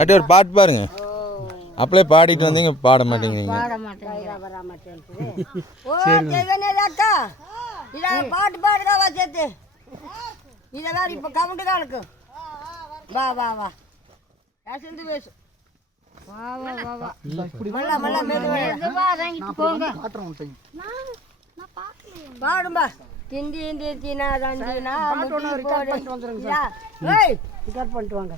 அட்டி ஒரு பாட்டு பாருங்க. அப்படியே பாடிட்டு வந்தீங்க, பாட மாட்டேங்கிறீங்க. பாட்டு பாடுறா சேர்த்து இதெல்லாம் இப்ப கவுண்டு காலுக்கு வா வா வா சேர்ந்து பேசு. பாடும்பா திண்டி தினா தண்டினா பண்ணிட்டு வாங்க.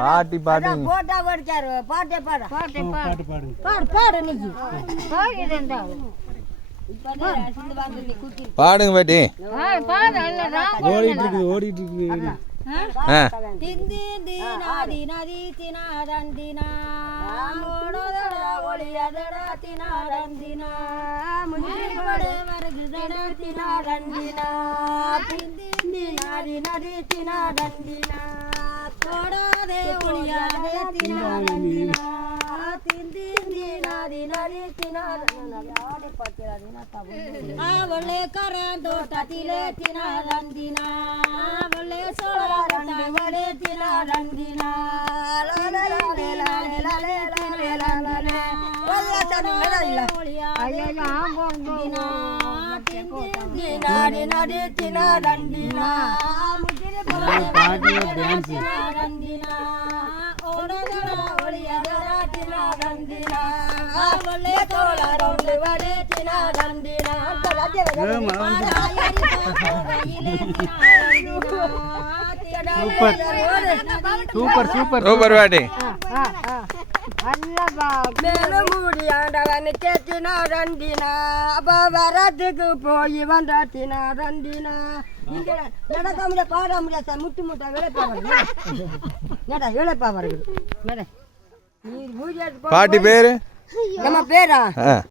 பாட்டி பாட்டு போட்டா படிச்சாரு பாட்டே பாடு பாடு பாடு இன்னைக்கு பாடுங்க பாட்டி. ஓடிட்டு இருக்கு. அவளே கரந்தோட்டத்திலே தினாரந்தினா அவளே சோழரண்டவளே தினாரந்தினா சூப்பர் சூப்பர் சூப்பர் பாட்டி. மூடியாண்டவன் கேட்டினா ரண்டினா வரத்துக்கு போய் வந்தாத்தினா ரண்டினா நடக்க முடியாது பாட முடியாது முட்டு முட்டா வேலைப்பா வருது. பாட்டி பேரு நம்ம பேரா